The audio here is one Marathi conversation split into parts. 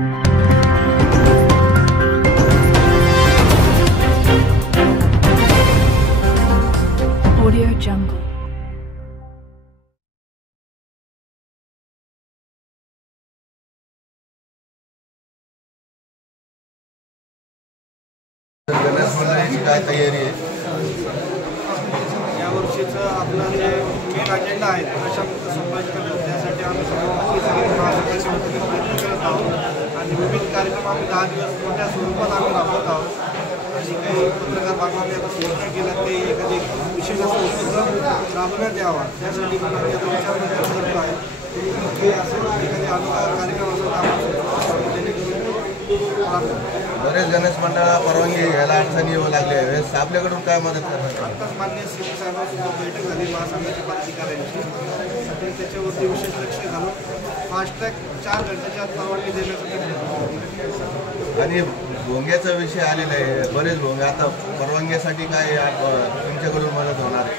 Audio Jungle. गणेश मंडळाची काय तयारी आहे? या वर्षीचं आपलं जे मेन अजेंडा आहे प्रशांत संपादित करणं, त्यासाठी आम्ही सगळे महाराष्ट्राचे वतीने प्रयत्न करत आहोत आणि विविध कार्यक्रम आम्ही 10 दिवस मोठ्या स्वरूपात आम्ही राबवत आहोत. आणि काही पत्रकार बांधवांनी आता सूचना केल्या ते एखादी विशेष असं उपक्रम राबवण्यात यावा, त्यासाठी मला या 2-4 महिन्यात ठरलं आहे ते असेल एखादी अनुदान कार्यक्रम असेल आम्हाला जेणेकरून बरेच गणेश मंडळाला परवानगी घ्यायला अडचणी येऊ लागल्या आहेत. आपल्याकडून काय मदत करणार? आत्ताच मान्य सीएम साहेबांसोबत बैठक झाली महासंघाच्या पदाधिकाऱ्यांची. सध्या त्याच्यावरती विशेष लक्ष घालून फास्ट ट्रॅक 4 घंट्याच्या आत परवानगी देण्यासाठी. आणि भोंग्याचा विषय आलेला आहे. बरेच भोंगे आता परवानगीसाठी काय तुमच्याकडून मदत होणार आहे?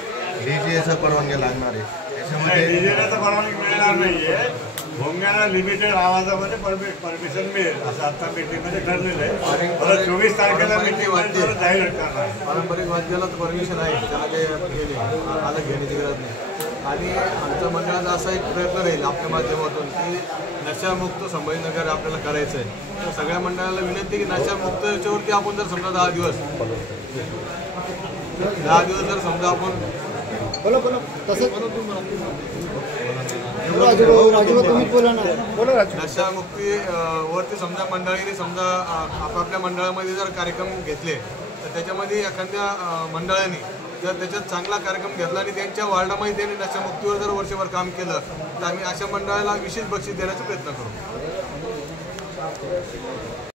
डीजेचं परवानगी लागणार आहे. त्याच्यामध्ये डीजेला तर परवानगी मिळणार नाही आहे. भोंग्याला लिमिटेड आवाजामध्ये परमिशन मिळेल असं आता मीटिंगमध्ये ठरलेलं आहे. परत 24 तारखेला मीटिंगमध्ये जाहीर करणार. पारंपरिक वाद्याला तर परमिशन आहे, त्याला काही अलग घेण्याची गरज नाही. आणि आमच्या मंडळाचा असा एक प्रयत्न राहील आपल्या माध्यमातून की नशामुक्त संभाजीनगर आपल्याला करायचं आहे. तर सगळ्या मंडळाला विनंती की नशामुक्त याच्यावरती आपण जर समजा 10 दिवस जर समजा आपण नशामुक्ती वरती समजा मंडळीने समजा आपापल्या मंडळामध्ये जर कार्यक्रम घेतले तर त्याच्यामध्ये एखाद्या मंडळाने जर त्याच्यात चांगला कार्यक्रम घेतला आणि त्यांच्या वॉर्डामध्ये त्यांनी नशामुक्तीवर जर वर्षभर काम केलं तर आम्ही अशा मंडळाला विशेष बक्षीस देण्याचा प्रयत्न करू.